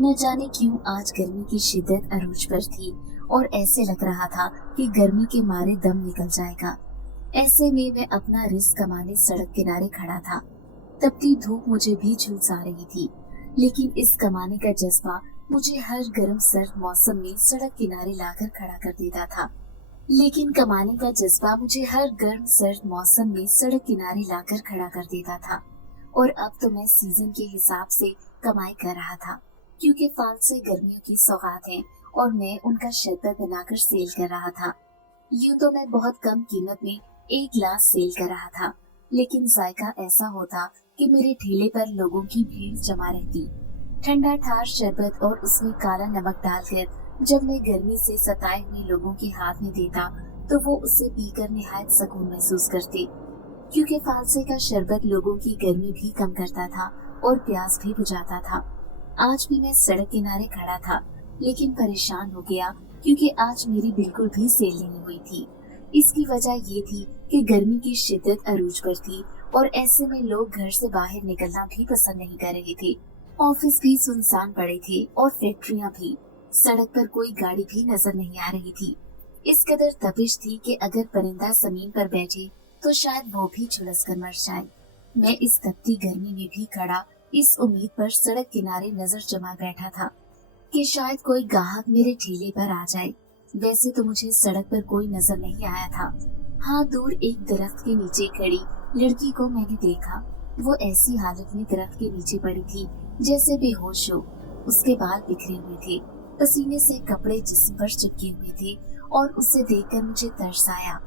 न जाने क्यों आज गर्मी की शिद्दत अरूज पर थी और ऐसे लग रहा था कि गर्मी के मारे दम निकल जाएगा। ऐसे में मैं अपना रिस्क कमाने सड़क किनारे खड़ा था। तपती धूप मुझे भी झुलसा रही थी, लेकिन इस कमाने का जज्बा मुझे हर गर्म सर्द मौसम में सड़क किनारे लाकर खड़ा कर देता था। लेकिन कमाने का जज्बा मुझे हर गर्म सर्द मौसम में सड़क किनारे लाकर खड़ा कर देता था। और अब तो मैं सीजन के हिसाब से कमाई कर रहा था, क्योंकि फाल से गर्मियों की सौगात है और मैं उनका शरबत बनाकर सेल कर रहा था। यूं तो मैं बहुत कम कीमत में एक गिलास सेल कर रहा था, लेकिन जायका ऐसा होता कि मेरे ठेले पर लोगों की भीड़ जमा रहती। ठंडा ठार शरबत और उसमें काला नमक डालकर जब मैं गर्मी से सताए हुए लोगों के हाथ में देता तो वो उसे पीकर निहायत सुकून महसूस करते, क्योंकि फालसे का शरबत लोगों की गर्मी भी कम करता था और प्यास भी बुझाता था। आज भी मैं सड़क किनारे खड़ा था, लेकिन परेशान हो गया क्योंकि आज मेरी बिल्कुल भी सेल नहीं हुई थी। इसकी वजह ये थी कि गर्मी की शिद्दत अरूज पर थी और ऐसे में लोग घर से बाहर निकलना भी पसंद नहीं कर रहे थे। ऑफिस भी सुनसान पड़े थे और फैक्ट्रियां भी। सड़क पर कोई गाड़ी भी नजर नहीं आ रही थी। इस कदर तपिश थी कि अगर परिंदा जमीन पर बैठे तो शायद वो भी झुलस कर मर जाए। मैं इस तपती गर्मी में भी खड़ा इस उम्मीद पर सड़क किनारे नजर जमा बैठा था कि शायद कोई ग्राहक मेरे ठेले पर आ जाए। वैसे तो मुझे सड़क पर कोई नजर नहीं आया था। हाँ, दूर एक दरख्त के नीचे खड़ी लड़की को मैंने देखा। वो ऐसी हालत में दरख्त के नीचे पड़ी थी जैसे बेहोश हो। उसके बाल बिखरे हुए थे, पसीने से कपड़े जिस्म पर चिपके हुए थे और उसे देखकर मुझे तरस आया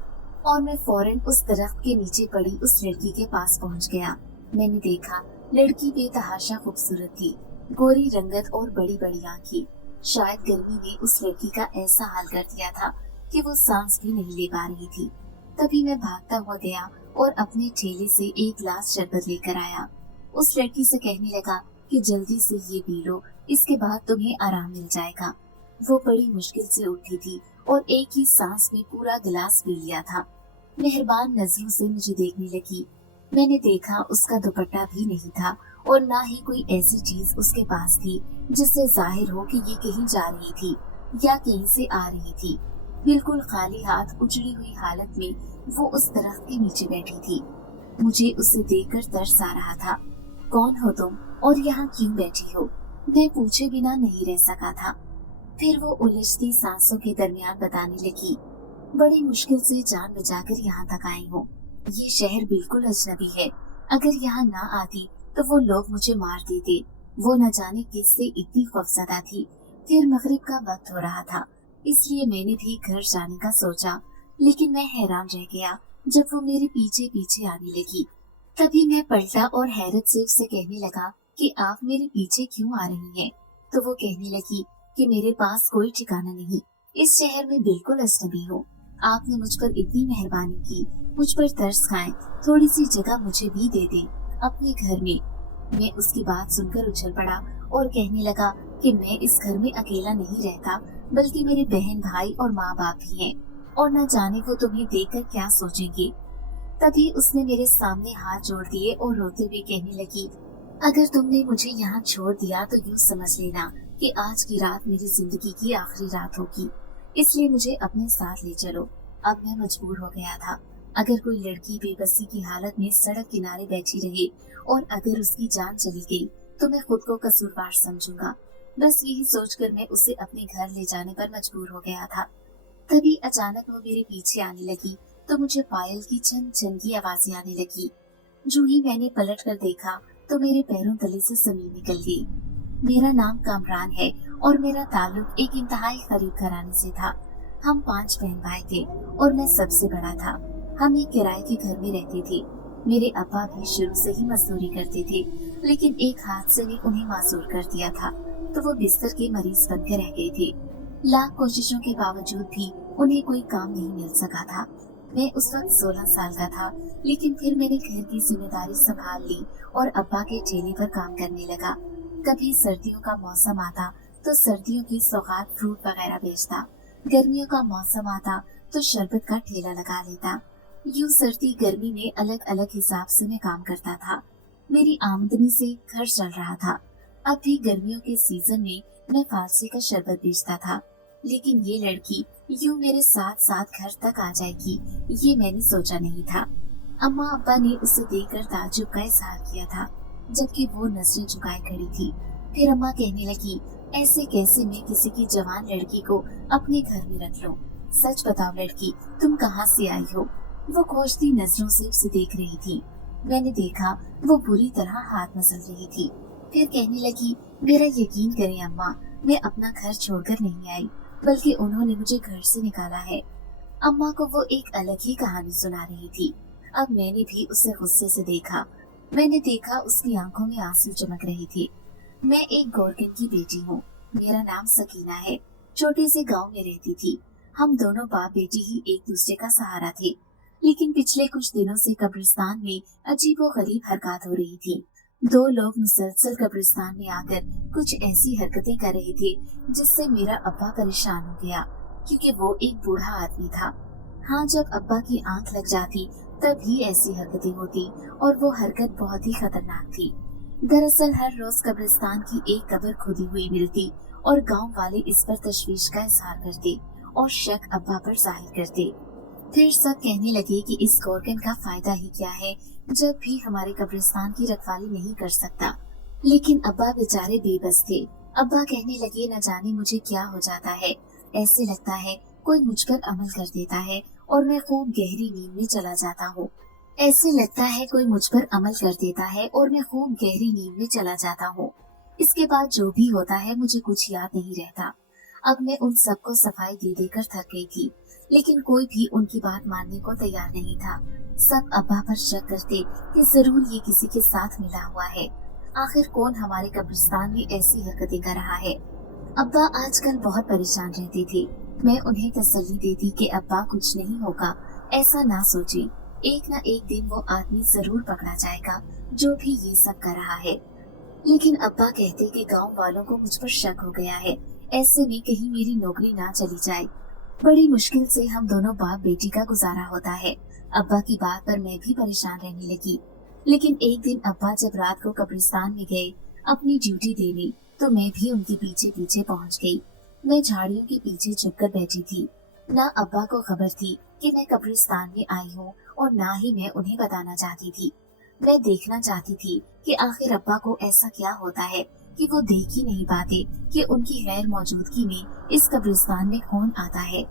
और मैं फौरन उस दरख्त के नीचे पड़ी उस लड़की के पास पहुंच गया। मैंने देखा लड़की बेतहाशा खूबसूरत थी, गोरी रंगत और बड़ी बड़ी आंखें। शायद गर्मी ने उस लड़की का ऐसा हाल कर दिया था कि वो सांस भी नहीं ले पा रही थी। तभी मैं भागता हुआ गया और अपने ठेले से एक गिलास शरबत लेकर आया। उस लड़की से कहने लगा कि जल्दी से ये पी लो, इसके बाद तुम्हें आराम मिल जाएगा। वो बड़ी मुश्किल से उठी थी और एक ही सांस में पूरा गिलास पी लिया था। मेहरबान नजरों से मुझे देखने लगी। मैंने देखा उसका दुपट्टा भी नहीं था और ना ही कोई ऐसी चीज उसके पास थी जिससे जाहिर हो कि ये कहीं जा रही थी या कहीं से आ रही थी। बिल्कुल खाली हाथ उजड़ी हुई हालत में वो उस दरख्त के नीचे बैठी थी। मुझे उसे देखकर तरस आ रहा था। कौन हो तुम और यहाँ क्यों बैठी हो? मैं पूछे बिना नहीं रह सका था। फिर वो उलझती सांसों के दरमियान बताने लगी, बड़ी मुश्किल से जान बचाकर यहाँ तक आई हूँ। ये शहर बिल्कुल अजनबी है। अगर यहाँ ना आती तो वो लोग मुझे मार देते। वो न जाने किससे इतनी खौफजदा थी। फिर मगरिब का वक्त हो रहा था, इसलिए मैंने भी घर जाने का सोचा, लेकिन मैं हैरान रह गया जब वो मेरे पीछे पीछे आने लगी। तभी मैं पलटा और हैरत से उससे कहने लगा कि आप मेरे पीछे क्यों आ रही हैं? तो वो कहने लगी कि मेरे पास कोई ठिकाना नहीं, इस शहर में बिल्कुल अजनबी हो। आपने मुझ पर इतनी मेहरबानी की, मुझ पर तरस खाएं, थोड़ी सी जगह मुझे भी दे दें अपने घर में। मैं उसकी बात सुनकर उछल पड़ा और कहने लगा कि मैं इस घर में अकेला नहीं रहता, बल्कि मेरे बहन भाई और माँ बाप भी हैं, और न जाने वो तुम्हें देखकर क्या सोचेंगे। तभी उसने मेरे सामने हाथ जोड़ दिए और रोते हुए कहने लगी, अगर तुमने मुझे यहाँ छोड़ दिया तो यूँ समझ लेना कि आज की रात मेरी जिंदगी की आखिरी रात होगी, इसलिए मुझे अपने साथ ले चलो। अब मैं मजबूर हो गया था। अगर कोई लड़की बेबसी की हालत में सड़क किनारे बैठी रहे और अगर उसकी जान चली गई तो मैं खुद को कसूरवार समझूंगा। बस यही सोचकर मैं उसे अपने घर ले जाने पर मजबूर हो गया था। तभी अचानक वो मेरे पीछे आने लगी तो मुझे पायल की छन छन की आवाजें आने लगी। जो ही मैंने पलट कर देखा तो मेरे पैरों तले से जमीन निकल गई। मेरा नाम कामरान है और मेरा ताल्लुक एक इंतहाई गरीब घराने से था। हम 5 बहन भाई थे और मैं सबसे बड़ा था। हम एक किराए के घर में रहते थे। मेरे अब्बा भी शुरू से ही मजदूरी करते थे, लेकिन एक हादसे ने उन्हें मासूर कर दिया था तो वो बिस्तर के मरीज बनकर रह गए थे। लाख कोशिशों के बावजूद भी उन्हें कोई काम नहीं मिल सका था। मैं उस वक्त 16 साल का था, लेकिन फिर मैंने घर की जिम्मेदारी संभाल ली और अब्बा के ठेले पर काम करने लगा। कभी सर्दियों का मौसम आता तो सर्दियों की सौगात फ्रूट वगैरह बेचता, गर्मियों का मौसम आता तो शरबत का ठेला लगा लेता। यूं सर्दी गर्मी में अलग अलग हिसाब से मैं काम करता था। मेरी आमदनी से घर चल रहा था। अब भी गर्मियों के सीजन में मैं फालसे का शरबत बेचता था, लेकिन ये लड़की यूं मेरे साथ साथ घर तक आ जाएगी, ये मैंने सोचा नहीं था। अम्मा अब्बा ने उसे देखकर ताज्जुब का इजहार किया था, जबकि वो नजरें झुकाए खड़ी थी। फिर अम्मा कहने लगी, ऐसे कैसे मैं किसी की जवान लड़की को अपने घर में रख लूं? सच बताओ लड़की, तुम कहाँ से आई हो? वो खोजती नजरों से उसे देख रही थी। मैंने देखा वो बुरी तरह हाथ मसल रही थी। फिर कहने लगी, मेरा यकीन करें अम्मा, मैं अपना घर छोड़कर नहीं आई, बल्कि उन्होंने मुझे घर से निकाला है। अम्मा को वो एक अलग ही कहानी सुना रही थी। अब मैंने भी उसे गुस्से से देखा। मैंने देखा उसकी आंखों में आंसू चमक रहे थे। मैं एक गोरकन की बेटी हूँ। मेरा नाम सकीना है। छोटे से गांव में रहती थी। हम दोनों बाप बेटी ही एक दूसरे का सहारा थे। लेकिन पिछले कुछ दिनों से कब्रिस्तान में अजीबोगरीब हरकत हो रही थी। दो लोग मुसलसल कब्रिस्तान में आकर कुछ ऐसी हरकतें कर रहे थे जिससे मेरा अब्बा परेशान हो गया, क्योंकि वो एक बूढ़ा आदमी था। हाँ, जब अब्बा की आंख लग जाती तभी ऐसी हरकतें होती, और वो हरकत बहुत ही खतरनाक थी। दरअसल हर रोज कब्रिस्तान की एक कब्र खुदी हुई मिलती और गांव वाले इस पर तशवीश का इजहार करते और शक अब्बा पर जाहिर करते। फिर सब कहने लगे कि इस गोरकन का फायदा ही क्या है, जब भी हमारे कब्रिस्तान की रखवाली नहीं कर सकता। लेकिन अब्बा बेचारे बेबस थे। अब्बा कहने लगे, न जाने मुझे क्या हो जाता है, ऐसे लगता है कोई मुझ पर अमल कर देता है और मैं खूब गहरी नींद में चला जाता हूँ। ऐसे लगता है कोई मुझ पर अमल कर देता है और मैं खूब गहरी नींद में चला जाता हूँ। इसके बाद जो भी होता है मुझे कुछ याद नहीं रहता। अब मैं उन सबको सफाई दे देकर थक गई थी, लेकिन कोई भी उनकी बात मानने को तैयार नहीं था। सब अब्बा पर शक करते कि जरूर ये किसी के साथ मिला हुआ है। आखिर कौन हमारे कब्रिस्तान में ऐसी हरकतें कर रहा है? अब्बा आजकल बहुत परेशान रहते थे। मैं उन्हें तसल्ली देती कि अब्बा कुछ नहीं होगा, ऐसा ना सोचे, एक न एक दिन वो आदमी जरूर पकड़ा जाएगा जो भी ये सब कर रहा है। लेकिन अब्बा कहते कि गांव वालों को मुझ पर शक हो गया है, ऐसे में कहीं मेरी नौकरी ना चली जाए। बड़ी मुश्किल से हम दोनों बाप बेटी का गुजारा होता है। अब्बा की बात पर मैं भी परेशान रहने लगी। लेकिन एक दिन अब्बा जब रात को कब्रिस्तान में गए अपनी ड्यूटी देने, तो मैं भी उनके पीछे पीछे पहुंच गई। मैं झाड़ियों के पीछे छुपकर बैठी थी। ना अब्बा को खबर थी कि मैं कब्रिस्तान में आई हूँ और ना ही मैं उन्हें बताना चाहती थी। मैं देखना चाहती थी कि आखिर अब्बा को ऐसा क्या होता है कि वो देख ही नहीं पाते कि उनकी गैर मौजूदगी में इस कब्रिस्तान में कौन आता है।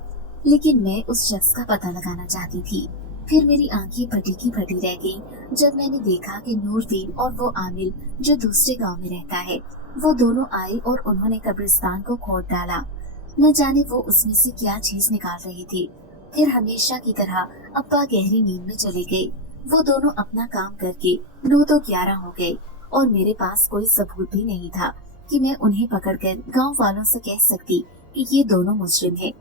लेकिन मैं उस शख्स का पता लगाना चाहती थी। फिर मेरी आंखें फटी की फटी रह गईं जब मैंने देखा कि नूरदीन और वो आमिल जो दूसरे गांव में रहता है, वो दोनों आए और उन्होंने कब्रिस्तान को खोद डाला। न जाने वो उसमें से क्या चीज निकाल रहे थे। फिर हमेशा की तरह अब्बा गहरी नींद में चले गए। वो दोनों अपना काम करके 9 तो 11 हो गए और मेरे पास कोई सबूत भी नहीं था कि मैं उन्हें पकड़कर गांव वालों से कह सकती कि ये दोनों मुजरिम हैं।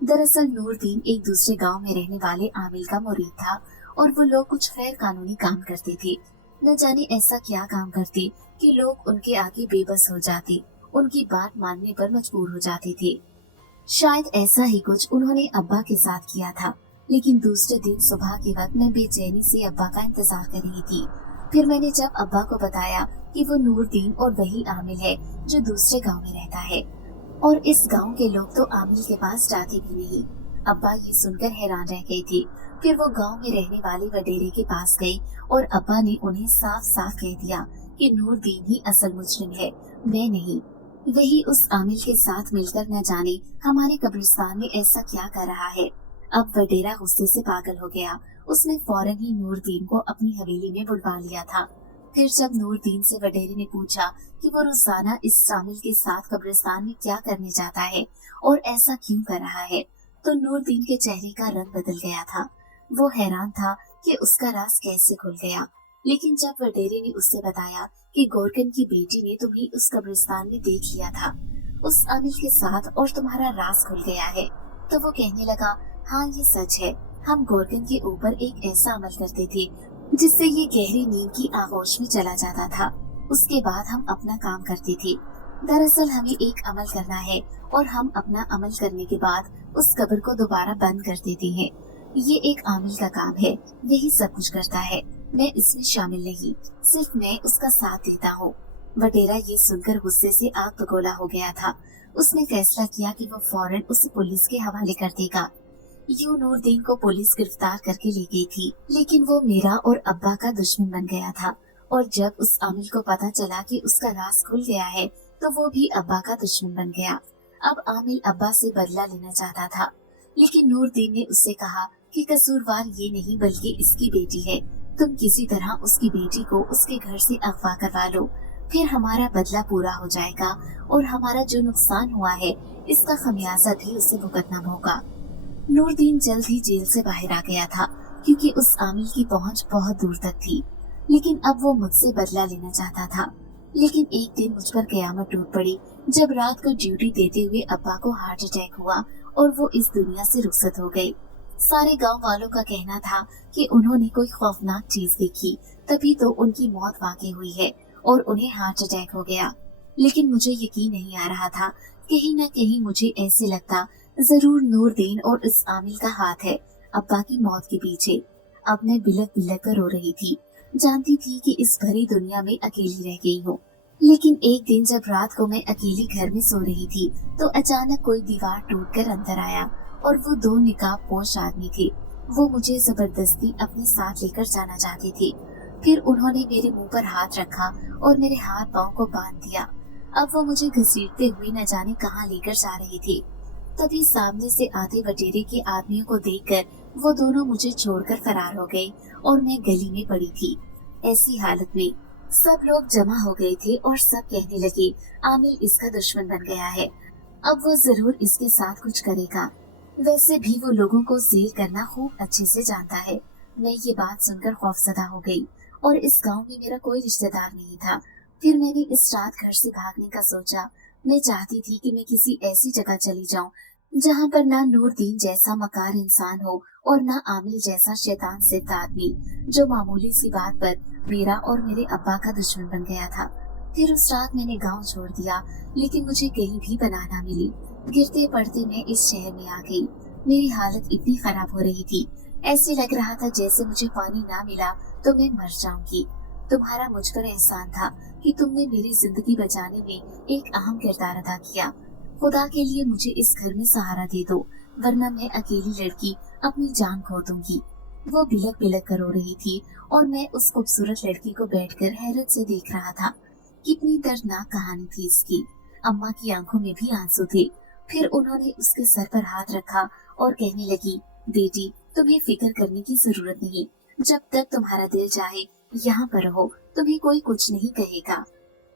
दरअसल नूरदीन एक दूसरे गांव में रहने वाले आमिल का मुरीद था और वो लोग कुछ गैर कानूनी काम करते थे। न जाने ऐसा क्या काम करते कि लोग उनके आगे बेबस हो जाते, उनकी बात मानने पर मजबूर हो जाते थे। शायद ऐसा ही कुछ उन्होंने अब्बा के साथ किया था। लेकिन दूसरे दिन सुबह के वक्त मैं बेचैनी से अब्बा का इंतजार कर रही थी। फिर मैंने जब अब्बा को बताया कि वो नूरदीन और वही आमिल है जो दूसरे गांव में रहता है और इस गांव के लोग तो आमिल के पास जाते भी नहीं। अब्बा ये सुनकर हैरान रह गए थे। फिर वो गांव में रहने वाले वडेरे के पास गए और अब्बा ने उन्हें साफ साफ कह दिया कि नूरदीन ही असल मुजरिम है, मैं नहीं। वही उस आमिल के साथ मिलकर न जाने हमारे कब्रिस्तान में ऐसा क्या कर रहा है। अब वडेरा गुस्से से पागल हो गया। उसने फौरन ही नूरदीन को अपनी हवेली में बुलवा लिया था। फिर जब नूरदीन से वडेरे ने पूछा कि वो रोजाना इस आमिल के साथ कब्रिस्तान में क्या करने जाता है और ऐसा क्यों कर रहा है, तो नूरदीन के चेहरे का रंग बदल गया था। वो हैरान था कि उसका राज कैसे खुल गया। लेकिन जब वडेरे ने उससे बताया कि गोरकन की बेटी ने तुम्हें उस कब्रिस्तान में देख लिया था उस आमिल के साथ और तुम्हारा राज खुल गया है, तो वो कहने लगा, हाँ ये सच है, हम गोरकन के ऊपर एक ऐसा अमल करते थे जिससे ये गहरी नींद की आगोश में चला जाता था। उसके बाद हम अपना काम करते थे। दरअसल हमें एक अमल करना है और हम अपना अमल करने के बाद उस कब्र को दोबारा बंद कर देते हैं। ये एक आमिल का काम है, यही सब कुछ करता है। मैं इसमें शामिल नहीं, सिर्फ मैं उसका साथ देता हूँ। वटेरा ये सुनकर गुस्से से आग बगोला हो गया था। उसने फैसला किया कि वो फौरन उसे पुलिस के हवाले कर देगा। यूं नूरदीन को पुलिस गिरफ्तार करके ले गई थी, लेकिन वो मेरा और अब्बा का दुश्मन बन गया था। और जब उस आमिल को पता चला कि उसका राज खुल गया है, तो वो भी अब्बा का दुश्मन बन गया। अब आमिल अब्बा से बदला लेना चाहता था, लेकिन नूरदीन ने उससे कहा कि कसूरवार ये नहीं बल्कि इसकी बेटी है। तुम किसी तरह उसकी बेटी को उसके घर से अगवा करवा लो, फिर हमारा बदला पूरा हो जाएगा और हमारा जो नुकसान हुआ है इसका खमियाजा भी उसे भुगतना होगा। नूरदीन जल्द ही जेल से बाहर आ गया था, क्योंकि उस आमिल की पहुंच बहुत दूर तक थी। लेकिन अब वो मुझसे बदला लेना चाहता था। लेकिन एक दिन मुझ पर कयामत टूट पड़ी, जब रात को ड्यूटी देते हुए अब्बा को हार्ट अटैक हुआ और वो इस दुनिया से रुखसत हो गई। सारे गांव वालों का कहना था कि उन्होंने कोई खौफनाक चीज देखी, तभी तो उनकी मौत वाकई हुई है और उन्हें हार्ट अटैक हो गया। लेकिन मुझे यकीन नहीं आ रहा था। कहीं न कहीं मुझे ऐसे लगता जरूर नूरदीन और इस आमिल का हाथ है अब्बा की मौत के पीछे। अब मैं बिलक बिलक कर रो रही थी। जानती थी कि इस भरी दुनिया में अकेली रह गई हूँ। लेकिन एक दिन जब रात को मैं अकेली घर में सो रही थी, तो अचानक कोई दीवार टूटकर अंदर आया और वो दो निकाब पोश आदमी थे। वो मुझे जबरदस्ती अपने साथ लेकर जाना चाहते थे। फिर उन्होंने मेरे मुंह पर हाथ रखा और मेरे हाथ पांव को बांध दिया। अब वो मुझे घसीटते हुए न जाने कहां लेकर जा रहे थे। तभी सामने से आते वटेरे के आदमियों को देखकर वो दोनों मुझे छोड़कर फरार हो गए और मैं गली में पड़ी थी। ऐसी हालत में सब लोग जमा हो गए थे और सब कहने लगे आमिल इसका दुश्मन बन गया है, अब वो जरूर इसके साथ कुछ करेगा। वैसे भी वो लोगों को जेल करना खूब अच्छे से जानता है। मैं ये बात सुनकर खौफजदा हो गई और इस गांव में मेरा कोई रिश्तेदार नहीं था। फिर मैंने इस रात घर से भागने का सोचा। मैं चाहती थी कि मैं किसी ऐसी जगह चली जाऊं जहां पर ना नूरदीन जैसा मकार इंसान हो और ना आमिल जैसा शैतान सिद्ध आदमी, जो मामूली सी बात पर मेरा और मेरे अब्बा का दुश्मन बन गया था। फिर उस रात मैंने गांव छोड़ दिया, लेकिन मुझे कहीं भी पनाह न मिली। गिरते पड़ते मैं इस शहर में आ गई। मेरी हालत इतनी खराब हो रही थी, ऐसे लग रहा था जैसे मुझे पानी ना मिला तो मैं मर जाऊंगी। तुम्हारा मुझ पर एहसान था कि तुमने मेरी जिंदगी बचाने में एक अहम किरदार अदा किया। खुदा के लिए मुझे इस घर में सहारा दे दो, वरना मैं अकेली लड़की अपनी जान खो दूंगी। वो बिलक बिलक कर रो रही थी और मैं उस खूबसूरत लड़की को बैठकर हैरत से देख रहा था। कितनी दर्दनाक कहानी थी इसकी। अम्मा की आंखों में भी आंसू थे। फिर उन्होंने उसके सर पर हाथ रखा और कहने लगी, बेटी तुम्हें फिक्र करने की जरूरत नहीं। जब तक तुम्हारा दिल चाहे यहाँ पर रहो, तुम्हें कोई कुछ नहीं कहेगा।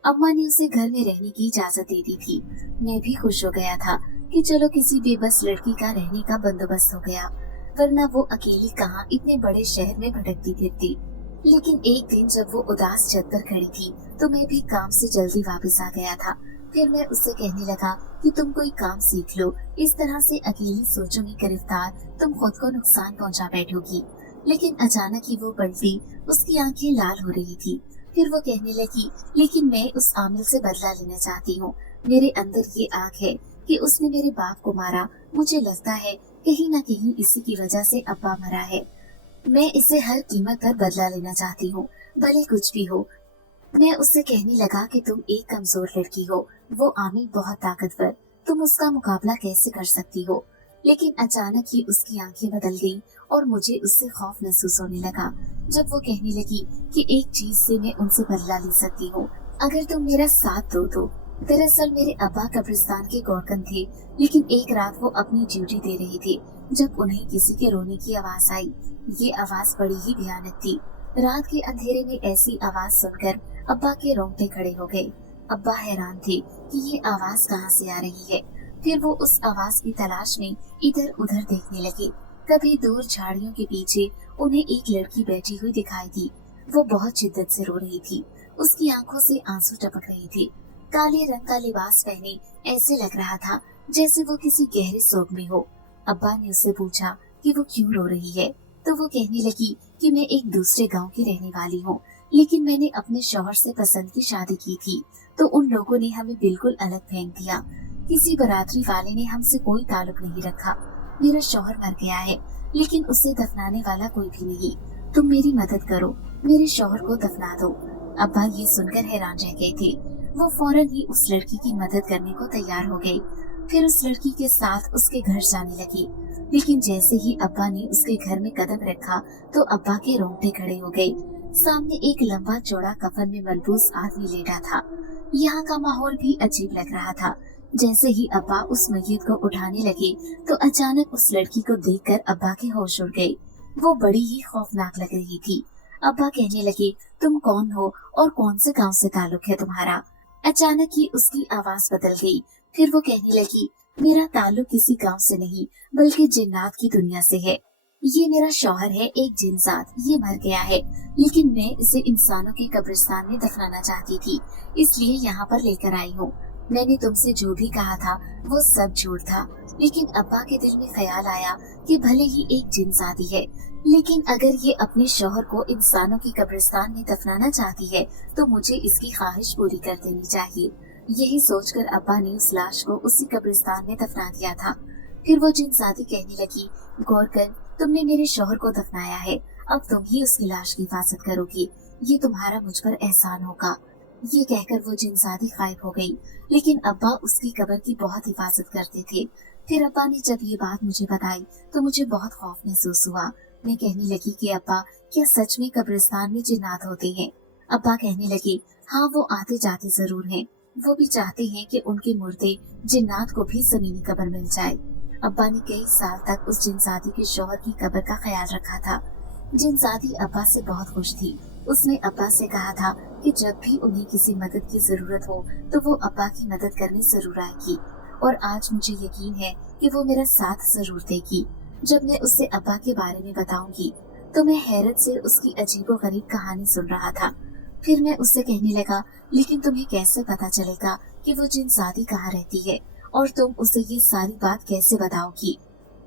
अम्मा ने उसे घर में रहने की इजाजत दे दी थी। मैं भी खुश हो गया था कि चलो किसी बेबस लड़की का रहने का बंदोबस्त हो गया, वरना वो अकेली कहाँ इतने बड़े शहर में भटकती फिरती। लेकिन एक दिन जब वो उदास छत पर खड़ी थी, तो मैं भी काम से जल्दी वापस आ गया था। फिर मैं उससे कहने लगा कि तुम कोई काम सीख लो, इस तरह से अकेली सोचों में गिरफ्तार तुम खुद को नुकसान पहुंचा बैठोगी। लेकिन अचानक ही वो पलटी, उसकी आंखें लाल हो रही थी। फिर वो कहने लगी, लेकिन मैं उस आमिल से बदला लेना चाहती हूँ। मेरे अंदर ये आग है कि उसने मेरे बाप को मारा। मुझे लगता है कहीं न कहीं इसी की वजह से अब्बा मरा है। मैं इसे हर कीमत पर बदला लेना चाहती हूँ, भले कुछ भी हो। मैं उससे कहने लगा कि तुम एक कमजोर लड़की हो, वो आमिल बहुत ताकतवर, तुम उसका मुकाबला कैसे कर सकती हो। लेकिन अचानक ही उसकी आंखें बदल गईं और मुझे उससे खौफ महसूस होने लगा, जब वो कहने लगी कि एक चीज से मैं उनसे बदला ले सकती हूँ, अगर तुम मेरा साथ दो तो। दरअसल मेरे अब्बा कब्रिस्तान के गौरकन थे, लेकिन एक रात वो अपनी ड्यूटी दे रहे थे जब उन्हें किसी के रोने की आवाज आई। ये आवाज बड़ी ही भयानक थी। रात के अंधेरे में ऐसी आवाज सुनकर अब्बा के रोंगटे खड़े हो गए। अब्बा हैरान थे कि ये आवाज कहाँ से आ रही है। फिर वो उस आवाज की तलाश में इधर उधर देखने लगे। कभी दूर झाड़ियों के पीछे उन्हें एक लड़की बैठी हुई दिखाई दी। वो बहुत शिद्दत से रो रही थी, उसकी आंखों से आंसू टपक रहे थे। काले रंग का लिबास पहने ऐसे लग रहा था जैसे वो किसी गहरे शोक में हो। अब्बा ने उससे पूछा कि वो क्यों रो रही है, तो वो कहने लगी कि मैं एक दूसरे गांव की रहने वाली हूँ, लेकिन मैंने अपने शौहर से पसंद की शादी की थी, तो उन लोगों ने हमें बिल्कुल अलग फेंक दिया। किसी बरादरी वाले ने हमसे कोई ताल्लुक नहीं रखा। मेरा शौहर मर गया है, लेकिन उसे दफनाने वाला कोई भी नहीं। तुम मेरी मदद करो, मेरे शौहर को दफना दो। अब्बा ये सुनकर हैरान रह गए थे। वो फौरन ही उस लड़की की मदद करने को तैयार हो गए। फिर उस लड़की के साथ उसके घर जाने लगी। लेकिन जैसे ही अब्बा ने उसके घर में कदम रखा तो अब्बा के रोंगटे खड़े हो गए। सामने एक लंबा चौड़ा कफन में मलबूस आदमी लेटा था। यहाँ का माहौल भी अजीब लग रहा था। जैसे ही अब्बा उस मैयत को उठाने लगे तो अचानक उस लड़की को देखकर अब्बा के होश उड़ गए। वो बड़ी ही खौफनाक लग रही थी। अब्बा कहने लगे, तुम कौन हो और कौन से गांव से ताल्लुक है तुम्हारा? अचानक ही उसकी आवाज बदल गई। फिर वो कहने लगी, मेरा ताल्लुक किसी गांव से नहीं बल्कि जिन्नात की दुनिया से है। ये मेरा शौहर है, एक जिनजात, ये मर गया है, लेकिन मैं इसे इंसानों के कब्रिस्तान में दफनाना चाहती थी, इसलिए यहाँ पर लेकर आई हूँ। मैंने तुमसे जो भी कहा था वो सब झूठ था। लेकिन अब्बा के दिल में ख्याल आया कि भले ही एक जिनजाती है, लेकिन अगर ये अपने शौहर को इंसानों की कब्रिस्तान में दफनाना चाहती है तो मुझे इसकी ख्वाहिश पूरी कर देनी चाहिए। यही सोचकर अब्बा ने उस लाश को उसी कब्रिस्तान में दफना दिया था। फिर वो जिनजाती कहने लगी, गौर कर, तुमने मेरे शौहर को दफनाया है, अब तुम ही उसकी लाश की हिफाजत करोगी, ये तुम्हारा मुझ पर एहसान होगा। ये कहकर वो जिनजाती गायब हो गई। लेकिन अब्बा उसकी कब्र की बहुत हिफाजत करते थे। फिर अब्बा ने जब ये बात मुझे बताई तो मुझे बहुत खौफ महसूस हुआ। मैं कहने लगी कि अब्बा, क्या सच में कब्रिस्तान में जिन्नात होते हैं? अब्बा कहने लगे, हाँ, वो आते जाते जरूर हैं। वो भी चाहते हैं कि उनके मुर्दे जिन्नात को भी जमीनी कब्र मिल जाए। अब्बा ने कई साल तक उस जिनजाती के शौहर की कब्र का ख्याल रखा था। जिनजाती अब्बा से बहुत खुश थी। उसने अब्बा से कहा था कि जब भी उन्हें किसी मदद की जरूरत हो तो वो अब्बा की मदद करने जरूर आएगी। और आज मुझे यकीन है कि वो मेरा साथ जरूर देगी। जब मैं उससे अब्बा के बारे में बताऊंगी तो मैं हैरत से उसकी अजीबोगरीब कहानी सुन रहा था। फिर मैं उससे कहने लगा, लेकिन तुम्हें कैसे पता चलेगा कि वो जिनजाती कहाँ रहती है और तुम उसे ये सारी बात कैसे बताओगी?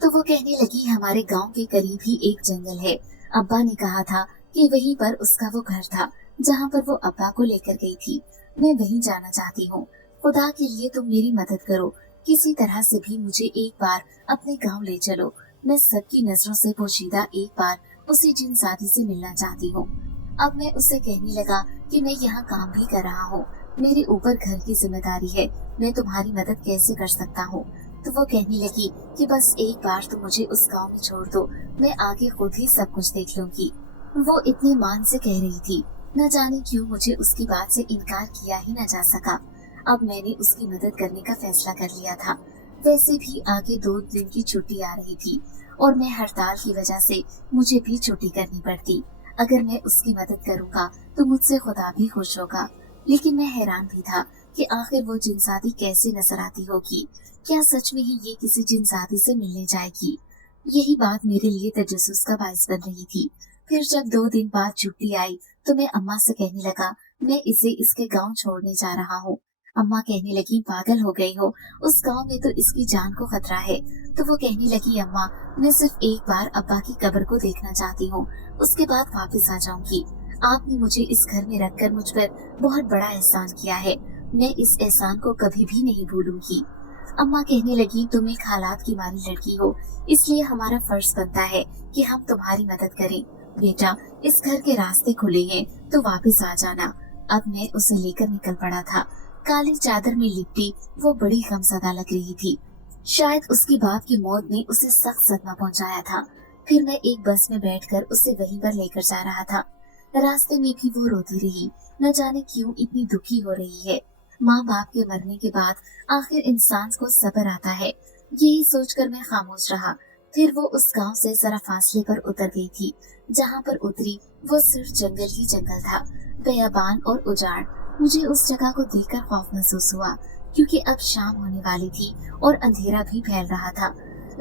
तो वो कहने लगी, हमारे गांव के करीब ही एक जंगल है। अब्बा ने कहा था कि वहीं पर उसका वो घर था जहाँ पर वो अब्बा को लेकर गई थी। मैं वहीं जाना चाहती हूँ। खुदा के लिए तुम मेरी मदद करो, किसी तरह से भी मुझे एक बार अपने गांव ले चलो। मैं सबकी नजरों से पोशीदा एक बार उसी जिनजाती से मिलना चाहती हूँ। अब मैं उसे कहने लगा कि मैं यहाँ काम भी कर रहा हूँ, मेरे ऊपर घर की जिम्मेदारी है, मैं तुम्हारी मदद कैसे कर सकता हूँ? तो वो कहने लगी कि बस एक बार तुम मुझे उस गांव में छोड़ दो, मैं आगे खुद ही सब कुछ देख लूंगी। वो इतने मान से कह रही थी, न जाने क्यों मुझे उसकी बात से इनकार किया ही न जा सका। अब मैंने उसकी मदद करने का फैसला कर लिया था। वैसे भी आगे 2 दिन की छुट्टी आ रही थी और मैं हड़ताल की वजह से मुझे भी छुट्टी करनी पड़ती। अगर मैं उसकी मदद करूँगा तो मुझसे खुदा भी खुश होगा। लेकिन मैं हैरान भी था कि आखिर वो जिनजाती कैसे नजर आती होगी। क्या सच में ही ये किसी जिनजाती से मिलने जाएगी? यही बात मेरे लिए तजस्सुस का बाइस बन रही थी। फिर जब 2 दिन बाद छुट्टी आई तो मैं अम्मा से कहने लगा, मैं इसे इसके गांव छोड़ने जा रहा हूँ। अम्मा कहने लगी, पागल हो गई हो, उस गांव में तो इसकी जान को खतरा है। तो वो कहने लगी, अम्मा, मैं सिर्फ एक बार अब्बा की कब्र को देखना चाहती हूँ, उसके बाद वापस आ जाऊंगी। आपने मुझे इस घर में रखकर मुझ पर बहुत बड़ा एहसान किया है, मैं इस एहसान को कभी भी नहीं भूलूंगी। अम्मा कहने लगी, तुम एक हालात की मारी लड़की हो, इसलिए हमारा फर्ज बनता है कि हम तुम्हारी मदद करें। बेटा, इस घर के रास्ते खुले हैं तो वापस आ जाना। अब मैं उसे लेकर निकल पड़ा था। काली चादर में लिपटी वो बड़ी गमज़दा लग रही थी। शायद उसकी बाप की मौत ने उसे सख्त सदमा पहुंचाया था। फिर मैं एक बस में बैठकर उसे वहीं पर लेकर जा रहा था। रास्ते में भी वो रोती रही, न जाने क्यों इतनी दुखी हो रही है। माँ बाप के मरने के बाद आखिर इंसान को सब्र आता है, यही सोचकर मैं खामोश रहा। फिर वो उस गांव से जरा फासले पर उतर गई थी। जहाँ पर उतरी वो सिर्फ जंगल ही जंगल था, बेयाबान और उजाड़। मुझे उस जगह को देखकर खौफ महसूस हुआ, क्योंकि अब शाम होने वाली थी और अंधेरा भी फैल रहा था।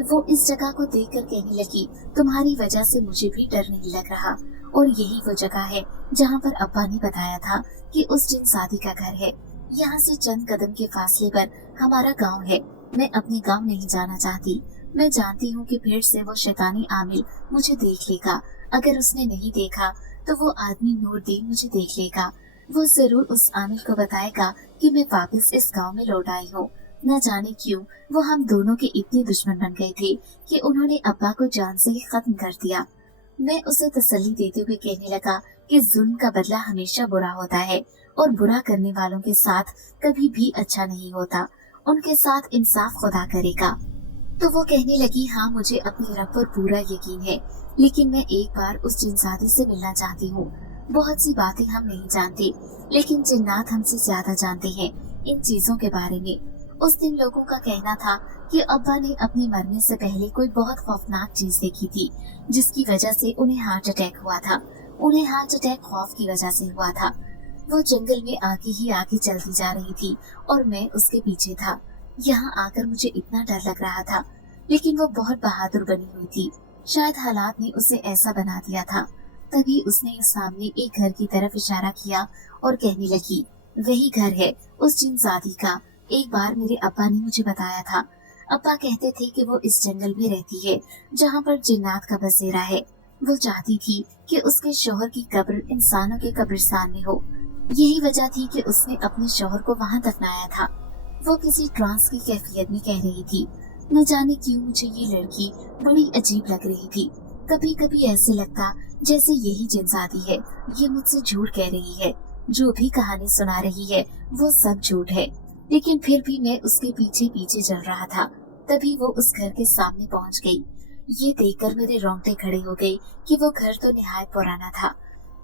वो इस जगह को देखकर कहने लगी, तुम्हारी वजह से मुझे भी डर नहीं लग रहा, और यही वो जगह है जहाँ पर अब्बा ने बताया था कि उस जिनजाती का घर है। यहाँ से चंद कदम के फासले पर हमारा गांव है। मैं अपने गांव नहीं जाना चाहती। मैं जानती हूँ कि फिर से वो शैतानी आमिल मुझे देख लेगा। अगर उसने नहीं देखा तो वो आदमी नूरदीन मुझे देख लेगा। वो जरूर उस आमिल को बताएगा कि मैं वापस इस गांव में लौट आई हूँ। न जाने क्यों वो हम दोनों के इतने दुश्मन बन गए थे कि उन्होंने अब्बा को जान से ही खत्म कर दिया। मैं उसे तसल्ली देते हुए कहने लगा कि जुल्म का बदला हमेशा बुरा होता है और बुरा करने वालों के साथ कभी भी अच्छा नहीं होता, उनके साथ इंसाफ खुदा करेगा। तो वो कहने लगी, हाँ मुझे अपने रब पर पूरा यकीन है, लेकिन मैं एक बार उस जिनसादी से मिलना चाहती हूँ। बहुत सी बातें हम नहीं जानते, लेकिन जिन्नात हमसे ज्यादा जानते हैं इन चीजों के बारे में। उस दिन लोगों का कहना था कि अब्बा ने अपने मरने से पहले कोई बहुत खौफनाक चीज देखी थी, जिसकी वजह से उन्हें हार्ट अटैक हुआ था। उन्हें हार्ट अटैक खौफ की वजह से हुआ था। वो जंगल में आगे ही आगे चलती जा रही थी और मैं उसके पीछे था। यहाँ आकर मुझे इतना डर लग रहा था, लेकिन वो बहुत बहादुर बनी हुई थी। शायद हालात ने उसे ऐसा बना दिया था। तभी उसने सामने एक घर की तरफ इशारा किया और कहने लगी, वही घर है उस जिनजादी का। एक बार मेरे अब्बा ने मुझे बताया था। अब्बा कहते थे कि वो इस जंगल में रहती है जहाँ पर जिन्नात का बसेरा है। वो चाहती थी कि उसके शौहर की कब्र इंसानों के कब्रिस्तान में हो। यही वजह थी कि उसने अपने शौहर को वहाँ दफनाया था। वो किसी ट्रांस की कैफियत में कह रही थी। न जाने क्यों मुझे ये लड़की बड़ी अजीब लग रही थी। कभी कभी ऐसे लगता जैसे यही जिनजादी है, ये मुझसे झूठ कह रही है। जो भी कहानी सुना रही है वो सब झूठ है। लेकिन फिर भी मैं उसके पीछे पीछे चल रहा था। तभी वो उस घर के सामने पहुंच गई। ये देखकर मेरे रोंगटे खड़े हो गए कि वो घर तो निहायत पुराना था,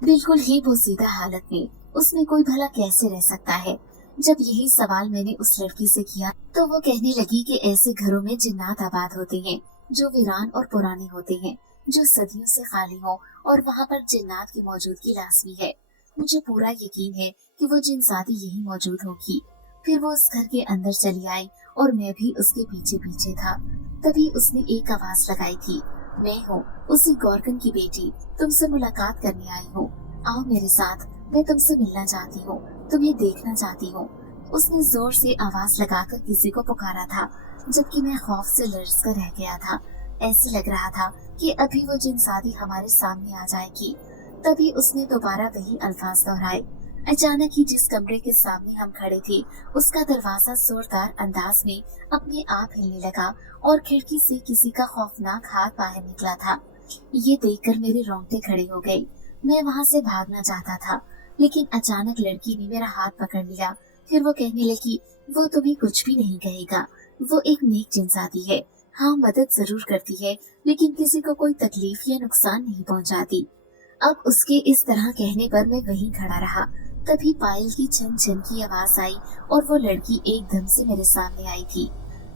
बिल्कुल ही बोसीदा हालत में। उसमें कोई भला कैसे रह सकता है? जब यही सवाल मैंने उस लड़की से किया तो वो कहने लगी कि ऐसे घरों में जिन्नात आबाद होते हैं जो वीरान और पुराने होते हैं, जो सदियों से खाली हो, और वहाँ पर जिन्नात की मौजूदगी लाजमी है। मुझे पूरा यकीन है कि वो जिनसादी यही मौजूद होगी। फिर वो उस घर के अंदर चली आई और मैं भी उसके पीछे पीछे था। तभी उसने एक आवाज लगाई थी, मैं हूँ उसी गॉर्गन की बेटी, तुमसे मुलाकात करने आई हूँ। आओ मेरे साथ, मैं तुमसे मिलना चाहती हूँ, तुम्हें देखना चाहती हूँ। उसने जोर से आवाज लगाकर किसी को पुकारा था, जबकि मैं खौफ से लर्ज कर रह गया था। ऐसे लग रहा था कि अभी वो जिनसादी हमारे सामने आ जाएगी। तभी उसने दोबारा वही अल्फाज दोहराए। अचानक ही जिस कमरे के सामने हम खड़े थे उसका दरवाजा जोरदार अंदाज में अपने आप हिलने लगा और खिड़की से किसी का खौफनाक हाथ बाहर निकला था। ये देखकर मेरे रोंगटे खड़े हो गए। मैं वहाँ से भागना चाहता था, लेकिन अचानक लड़की ने मेरा हाथ पकड़ लिया। फिर वो कहने लगी, वो तुम्हें कुछ भी नहीं कहेगा, वो एक नेक जिनसादी है। हाँ, मदद जरूर करती है, लेकिन किसी को कोई तकलीफ या नुकसान नहीं पहुँचाती। अब उसके इस तरह कहने पर मैं वहीं खड़ा रहा। तभी पायल की छन छन की आवाज आई और वो लड़की एकदम से मेरे सामने आई थी।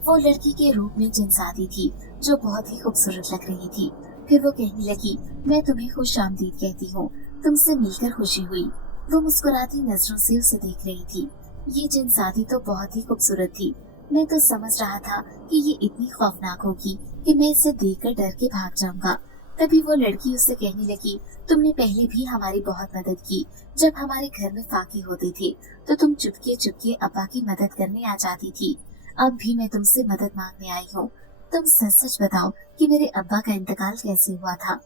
वो लड़की के रूप में जिनसादी थी जो बहुत ही खूबसूरत लग रही थी। फिर वो कहने लगी, मैं तुम्हें खुश आमदीद कहती हूँ, तुमसे मिलकर खुशी हुई। वो मुस्कुराती नजरों से उसे देख रही थी। ये जिनसादी तो बहुत ही खूबसूरत थी। मैं तो समझ रहा था कि ये इतनी खौफनाक होगी कि मैं इसे देखकर डर के भाग जाऊंगा। तभी वो लड़की उससे कहने लगी, तुमने पहले भी हमारी बहुत मदद की। जब हमारे घर में फाकी होते थे तो तुम चुपके चुपके अब्बा की मदद करने आ जाती थी। अब भी मैं तुमसे मदद मांगने आई हूँ। तुम सच सच बताओ कि मेरे अब्बा का इंतकाल कैसे हुआ था।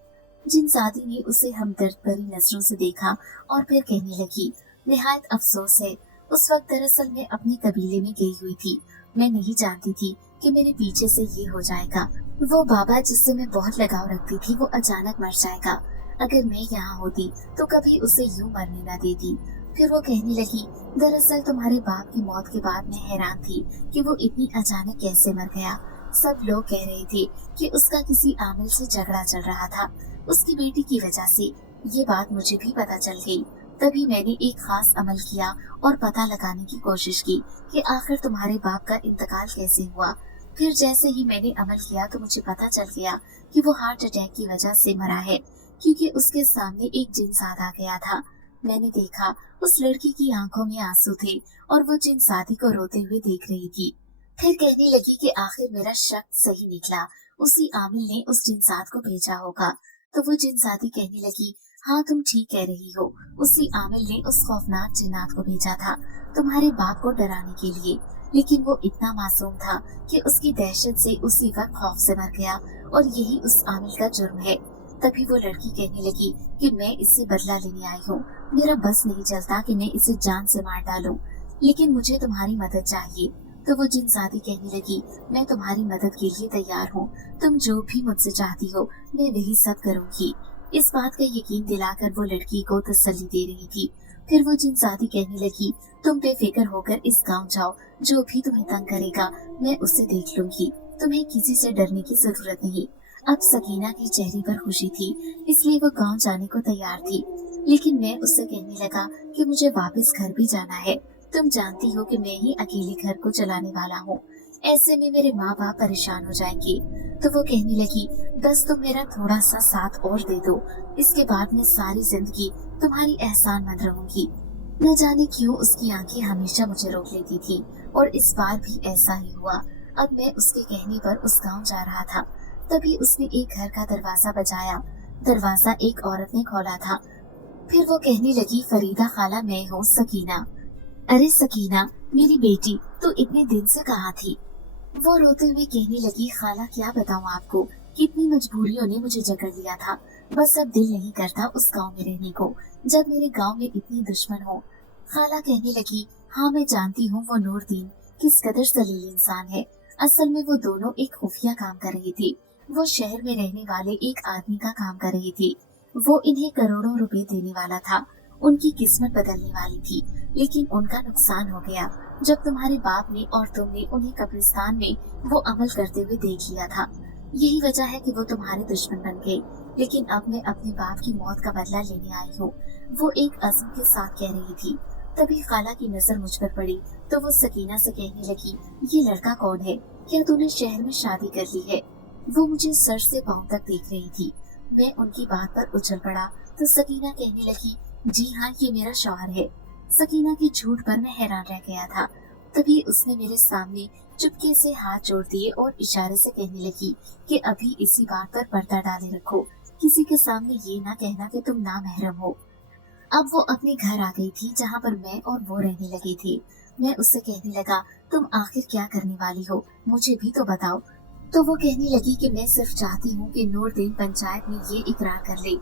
जिनसादी ने उसे हमदर्द भरी नजरों से देखा और फिर कहने लगी, निहायत अफसोस है, उस वक्त दरअसल मैं अपने कबीले में गई हुई थी। मैं नहीं जानती थी कि मेरे पीछे से ये हो जाएगा। वो बाबा जिससे मैं बहुत लगाव रखती थी वो अचानक मर जाएगा। अगर मैं यहाँ होती तो कभी उसे यूं मरने न देती। फिर वो कहने लगी, दरअसल तुम्हारे बाप की मौत के बाद मैं हैरान थी कि वो इतनी अचानक कैसे मर गया। सब लोग कह रहे थे कि उसका किसी आमिल से झगड़ा चल रहा था, उसकी बेटी की वजह से। ये बात मुझे भी पता चल गई। तभी मैंने एक खास अमल किया और पता लगाने की कोशिश की कि आखिर तुम्हारे बाप का इंतकाल कैसे हुआ। फिर जैसे ही मैंने अमल किया तो मुझे पता चल गया कि वो हार्ट अटैक की वजह से मरा है, क्योंकि उसके सामने एक जिनसाद आ गया था। मैंने देखा उस लड़की की आंखों में आंसू थे और वो जिनसादी को रोते हुए देख रही थी। फिर कहने लगी कि आखिर मेरा शक सही निकला, उसी आमिल ने उस जिनसाद को भेजा होगा। तो वो जिनसादी कहने लगी, हाँ तुम ठीक कह रही हो, उसी आमिल ने उस खौफनाक जिन्नात को भेजा था तुम्हारे बाप को डराने के लिए। लेकिन वो इतना मासूम था कि उसकी दहशत से उसी वक्त खौफ से मर गया और यही उस आमिल का जुर्म है। तभी वो लड़की कहने लगी कि मैं इससे बदला लेने आई हूँ। मेरा बस नहीं चलता कि मैं इसे जान से मार डालूं, लेकिन मुझे तुम्हारी मदद चाहिए। तो वो जिनसादी कहने लगी, मैं तुम्हारी मदद के लिए तैयार हूँ। तुम जो भी मुझसे चाहती हो मैं वही सब करूँगी। इस बात का यकीन दिलाकर वो लड़की को तसल्ली दे रही थी। फिर वो जिनजादी कहने लगी, तुम बेफिक्र होकर इस गांव जाओ, जो भी तुम्हें तंग करेगा मैं उससे देख लूंगी, तुम्हें किसी से डरने की जरूरत नहीं। अब सकीना के चेहरे पर खुशी थी, इसलिए वो गांव जाने को तैयार थी। लेकिन मैं उससे कहने लगा कि मुझे वापस घर भी जाना है, तुम जानती हो कि मैं ही अकेले घर को चलाने वाला हूँ, ऐसे में मेरे माँ बाप परेशान हो जाएंगे। तो वो कहने लगी, बस तुम मेरा थोड़ा सा साथ और दे दो, इसके बाद मैं सारी जिंदगी तुम्हारी एहसानमंद रहूंगी। न जाने क्यों उसकी आंखें हमेशा मुझे रोक लेती थी, और इस बार भी ऐसा ही हुआ। अब मैं उसके कहने पर उस गांव जा रहा था, तभी उसने एक घर का दरवाजा बजाया। दरवाजा एक औरत ने खोला था। फिर वो कहने लगी, फरीदा खाला, मैं हूँ सकीना। अरे सकीना, मेरी बेटी, तो इतने दिन से कहाँ थी? वो रोते हुए कहने लगी, खाला क्या बताऊँ आपको, कितनी मजबूरियों ने मुझे जकड़ लिया था। बस अब दिल नहीं करता उस गांव में रहने को, जब मेरे गांव में इतने दुश्मन हो। खाला कहने लगी, हाँ मैं जानती हूँ वो नूरदीन किस कदर जलील इंसान है। असल में वो दोनों एक खुफिया काम कर रहे थे। वो शहर में रहने वाले एक आदमी का काम कर रहे थे। वो इन्हें करोड़ों रुपए देने वाला था। उनकी किस्मत बदलने वाली थी, लेकिन उनका नुकसान हो गया जब तुम्हारे बाप ने और तुमने उन्हें कब्रिस्तान में वो अमल करते हुए देख लिया था। यही वजह है कि वो तुम्हारे दुश्मन बन गए। लेकिन अब मैं अपने बाप की मौत का बदला लेने आई हूँ, वो एक अज़्म के साथ कह रही थी। तभी खाला की नजर मुझ पर पड़ी तो वो सकीना से कहने लगी, ये लड़का कौन है? क्या तूने शहर में शादी कर ली है? वो मुझे सर से पांव तक देख रही थी। मैं उनकी बात पर उछल पड़ा तो सकीना कहने लगी, जी हाँ, ये मेरा शौहर है। सकीना के झूठ पर मैं हैरान रह गया था। तभी उसने मेरे सामने चुपके से हाथ जोड़ दिए और इशारे से कहने लगी कि अभी इसी बात पर पर्दा डाले रखो, किसी के सामने ये ना कहना कि तुम नामहरम हो। अब वो अपने घर आ गई थी, जहाँ पर मैं और वो रहने लगे थे। मैं उससे कहने लगा, तुम आखिर क्या करने वाली हो, मुझे भी तो बताओ। तो वो कहने लगी कि मैं सिर्फ चाहती हूँ कि नूरदीन पंचायत में ये इकरार कर ले,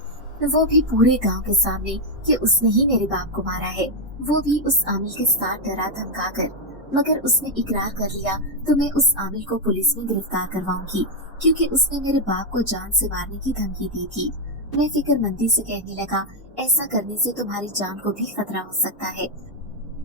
वो भी पूरे गांव के सामने, कि उसने ही मेरे बाप को मारा है, वो भी उस आमिल के साथ डरा धमका कर। मगर उसने इकरार कर लिया तो मैं उस आमिल को पुलिस में गिरफ्तार करवाऊंगी, क्योंकि उसने मेरे बाप को जान से मारने की धमकी दी थी। मैं फिक्रमंदी से कहने लगा, ऐसा करने से तुम्हारी जान को भी खतरा हो सकता है,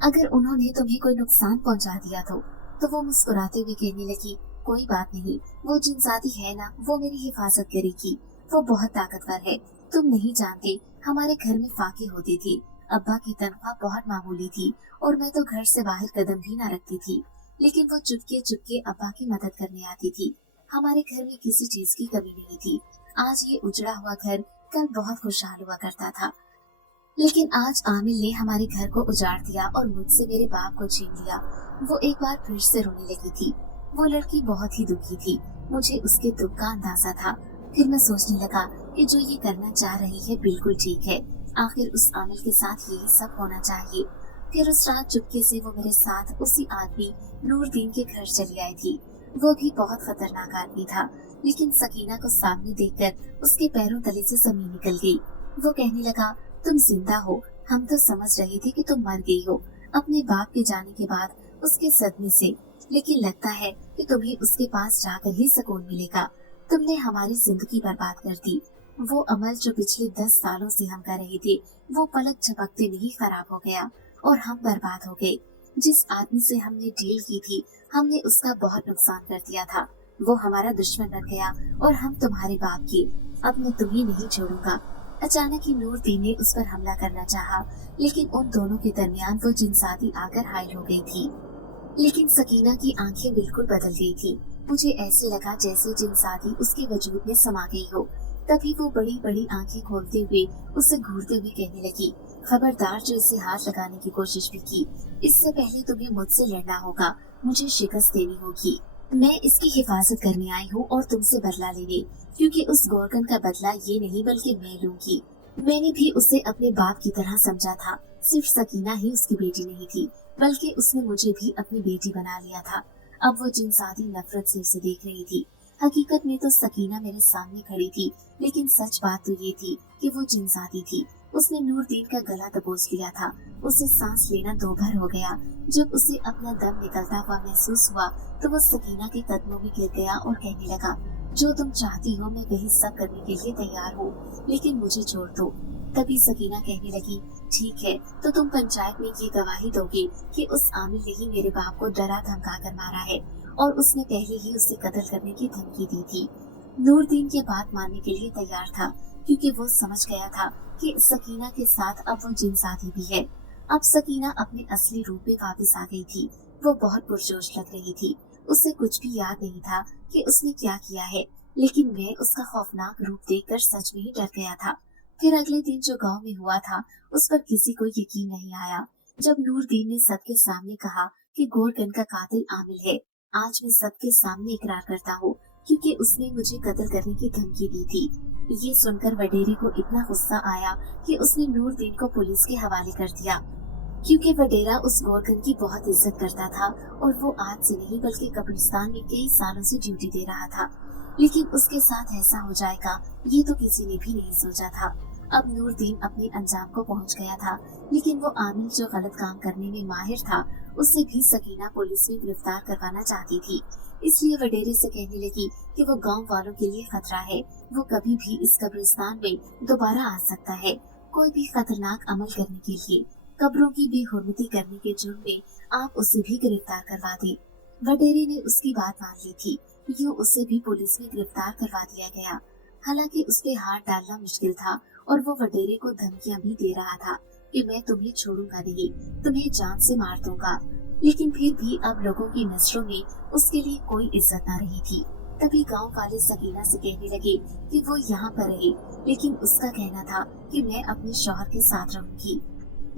अगर उन्होंने तुम्हें कोई नुकसान पहुंचा दिया तो वो मुस्कुराते हुए कहने लगी, कोई बात नहीं, वो जिनजादी है ना, वो मेरी हिफाजत करेगी, वो बहुत ताकतवर है। तुम नहीं जानते, हमारे घर में फाके होते थे, अब्बा की तनख्वाह बहुत मामूली थी और मैं तो घर से बाहर कदम भी न रखती थी, लेकिन वो चुपके चुपके अब्बा की मदद करने आती थी। हमारे घर में किसी चीज की कमी नहीं थी। आज ये उजड़ा हुआ घर कल बहुत खुशहाल हुआ करता था, लेकिन आज आमिल ने हमारे घर को उजाड़ दिया और मुझसे मेरे बाप को छीन लिया। वो एक बार फिर से रोने लगी थी। वो लड़की बहुत ही दुखी थी। मुझे उसके दुख का अंदाजा था। फिर मैं सोचने लगा कि जो ये करना चाह रही है बिल्कुल ठीक है, आखिर उस आमिल के साथ यही सब होना चाहिए। फिर उस रात चुपके से वो मेरे साथ उसी आदमी नूरदीन के घर चली आई थी। वो भी बहुत खतरनाक आदमी था, लेकिन सकीना को सामने देखकर उसके पैरों तले से जमीन निकल गई। वो कहने लगा, तुम जिंदा हो, हम तो समझ रहे थे कि तुम मर गई हो अपने बाप के जाने के बाद उसके सदमे से, लेकिन लगता है कि तुम्हें उसके पास जाकर ही सुकून मिलेगा। तुमने हमारी जिंदगी बर्बाद कर दी। वो अमल जो पिछले 10 सालों से हम कर रहे थे, वो पलक झपकते में ही खराब हो गया और हम बर्बाद हो गए। जिस आदमी से हमने डील की थी, हमने उसका बहुत नुकसान कर दिया था। वो हमारा दुश्मन बन गया और हम तुम्हारे बाप के। अब मैं तुम्हें नहीं छोड़ूंगा। अचानक ही नूरदीन ने उस पर हमला करना चाहा, लेकिन उन दोनों के दरमियान वो जिनसादी आकर हायल हो गई थी। लेकिन सकीना की आंखें बिल्कुल बदल गई थी। मुझे ऐसे लगा जैसे जिनसादी उसके वजूद में समा गई हो। तभी वो बड़ी बड़ी आंखें खोलते हुए उसे घूरते हुए कहने लगी, खबरदार जो इसे हाथ लगाने की कोशिश भी की, इससे पहले तुम्हें मुझसे लड़ना होगा, मुझे शिकस्त देनी होगी। मैं इसकी हिफाजत करने आई हूँ और तुमसे बदला लेने, क्योंकि उस गोरकन का बदला ये नहीं बल्कि मैं लूंगी। मैंने भी उसे अपने बाप की तरह समझा था। सिर्फ सकीना ही उसकी बेटी नहीं थी, बल्कि उसने मुझे भी अपनी बेटी बना लिया था। अब वो जिनसादी नफरत से उसे देख रही थी। हकीकत में तो सकीना मेरे सामने खड़ी थी, लेकिन सच बात तो ये थी कि वो जिनसादी थी। उसने नूरदीन का गला दबोच लिया था। उसे सांस लेना दोभर हो गया। जब उसे अपना दम निकलता हुआ महसूस हुआ तो वो सकीना के कदमों में गिर गया और कहने लगा, जो तुम चाहती हो मैं वही सब करने के लिए तैयार हूँ, लेकिन मुझे छोड़ दो। तभी सकीना कहने लगी, ठीक है, तो तुम पंचायत में ये गवाही दोगे कि उस आमिर ने ही मेरे बाप को डरा धमका कर मारा है और उसने पहले ही उसे कत्ल करने की धमकी दी थी। नूरदीन ये बात मानने के लिए तैयार था, क्योंकि वो समझ गया था कि सकीना के साथ अब वो जिनसादी भी है। अब सकीना अपने असली रूप में वापस आ गई थी। वो बहुत पुरजोश लग रही थी। उसे कुछ भी याद नहीं था कि उसने क्या किया है, लेकिन मैं उसका खौफनाक रूप देखकर सच में ही डर गया था। फिर अगले दिन जो गांव में हुआ था उस पर किसी को यकीन नहीं आया। जब नूरदीन ने सबके सामने कहा कि गोरगन का कातिल आमिर है, आज मैं सबके सामने इकरार करता हूँ, क्योंकि उसने मुझे कत्ल करने की धमकी दी थी। ये सुनकर वडेरे को इतना गुस्सा आया कि उसने नूरदीन को पुलिस के हवाले कर दिया, क्योंकि वडेरा उस गोरगन की बहुत इज्जत करता था और वो आज से नहीं बल्कि कब्रिस्तान में कई सालों से ड्यूटी दे रहा था। लेकिन उसके साथ ऐसा हो जाएगा ये तो किसी ने भी नहीं सोचा था। अब नूरदीन अपने अंजाम को पहुंच गया था, लेकिन वो आमिर जो गलत काम करने में माहिर था उसे भी सकीना पुलिस में गिरफ्तार करवाना चाहती थी। इसलिए वडेरे से कहने लगी कि वो गांव वालों के लिए खतरा है, वो कभी भी इस कब्रिस्तान में दोबारा आ सकता है, कोई भी खतरनाक अमल करने के लिए, कब्रों की बेहुरमती करने के जुर्म में आप उसे भी गिरफ्तार करवा दें। वडेरे ने उसकी बात मान ली थी, यूं उसे भी पुलिस में गिरफ्तार करवा दिया गया। हालांकि उस पे हाथ डालना मुश्किल था और वो वडेरे को धमकियां भी दे रहा था कि मैं तुम्हें छोड़ूंगा नहीं, तुम्हें जान से मार दूंगा। लेकिन फिर भी अब लोगों की नजरों में उसके लिए कोई इज्जत न रही थी। तभी गांव वाले सकीना से कहने लगे कि वो यहाँ पर रहे, लेकिन उसका कहना था कि मैं अपने शौहर के साथ रहूंगी।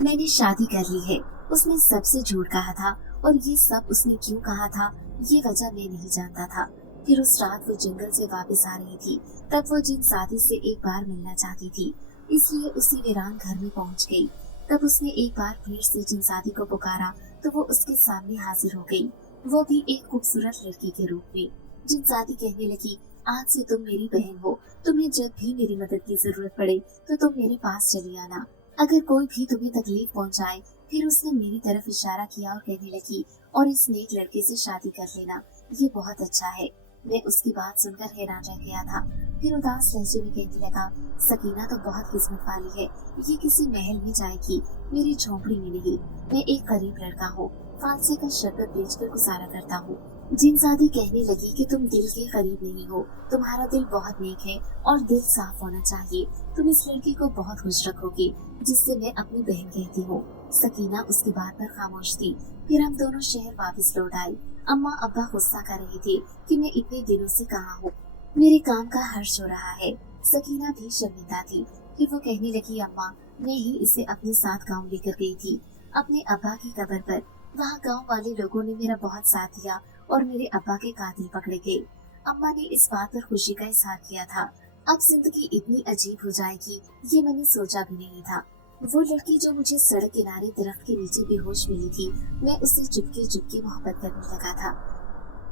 मैंने शादी कर ली है। उसने सबसे झूठ कहा था और ये सब उसने क्यों कहा था ये वजह मैं नहीं जानता था। फिर उस रात वो जंगल से वापस आ रही थी, तब वो जिनसादी से एक बार मिलना चाहती थी, इसलिए उसी वीरान घर में पहुंच गई। तब उसने एक बार फिर से जिनसादी को पुकारा तो वो उसके सामने हाजिर हो गई, वो भी एक खूबसूरत लड़की के रूप में। जिनसादी कहने लगी, आज से तुम मेरी बहन हो, तुम्हें जब भी मेरी मदद की जरूरत पड़े तो तुम मेरे पास चली आना। अगर कोई भी तुम्हें तकलीफ पहुंचाए। फिर उसने मेरी तरफ इशारा किया और कहने लगी, और इस नेक लड़के से शादी कर लेना, ये बहुत अच्छा है। मैं उसकी बात सुनकर हैरान रह गया था। फिर उदास लहजे में कहने लगा, सकीना तो बहुत किस्मत वाली है, ये किसी महल में जाएगी, मेरी झोंपड़ी में नहीं। मैं एक गरीब लड़का हूँ, फालसे का शरबत बेचकर गुजारा करता हूँ। जिनसादी कहने लगी कि तुम दिल के करीब नहीं हो, तुम्हारा दिल बहुत नेक है और दिल साफ होना चाहिए। तुम इस लड़की को बहुत खुश रखोगे, जिससे मैं अपनी बहन कहती हूँ। सकीना उसकी बात पर खामोश थी। फिर हम दोनों शहर वापस लौट आए। अम्मा अब्बा गुस्सा कर रहे थे कि मैं इतने दिनों से कहाँ हूँ, मेरे काम का हर्ष हो रहा है। सकीना भी शर्मिंदा थी। फिर वो कहने लगी, अम्मा मैं ही इसे अपने साथ गाँव लेकर गई थी, अपने अब्बा की कब्र पर। वहाँ गाँव वाले लोगों ने मेरा बहुत साथ दिया और मेरे अब्बा के कातिल पकड़े गए। अम्मा ने इस बात पर खुशी का इजहार किया था। अब जिंदगी इतनी अजीब हो जाएगी ये मैंने सोचा भी नहीं था। वो लड़की जो मुझे सड़क किनारे दरख्त के नीचे बेहोश मिली थी, मैं उससे चुपके चुपके मोहब्बत करने लगा था।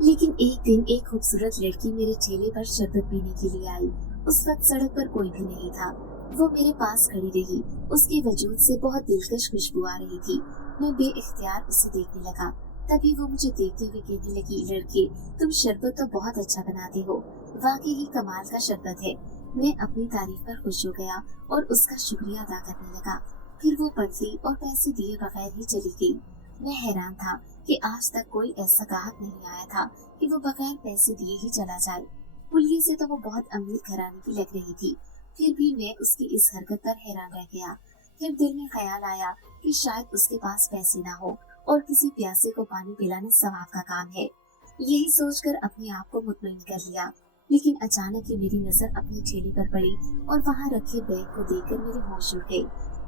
लेकिन एक दिन एक खूबसूरत लड़की मेरे ठेले पर शरबत पीने के लिए आई। उस वक्त सड़क पर कोई भी नहीं था। वो मेरे पास खड़ी रही, उसके वजूद से बहुत दिलकश खुशबू आ रही थी। मैं बेइख्तियार उसे देखने लगा। तभी वो मुझे देखते हुए कहने लगी, लड़के तुम शरबत तो बहुत अच्छा बनाते हो, वाकई ही कमाल का शरबत है। मैं अपनी तारीफ पर खुश हो गया और उसका शुक्रिया अदा करने लगा। फिर वो पलटी और पैसे दिए बगैर ही चली गई। मैं हैरान था कि आज तक कोई ऐसा ग्राहक नहीं आया था कि वो बगैर पैसे दिए ही चला जाए। पुलिये से तो वो बहुत अमीर घराने की लग रही थी, फिर भी मैं उसकी इस हरकत पर हैरान रह गया। फिर दिल में ख्याल आया कि शायद उसके पास पैसे ना हो और किसी प्यासे को पानी पिलाना सवाब का काम है। यही सोचकर अपने आप को मुतमईन कर लिया। लेकिन अचानक ही मेरी नजर अपने ठेले पर पड़ी और वहाँ रखे बैग को देखकर मेरे होश उड़ गए।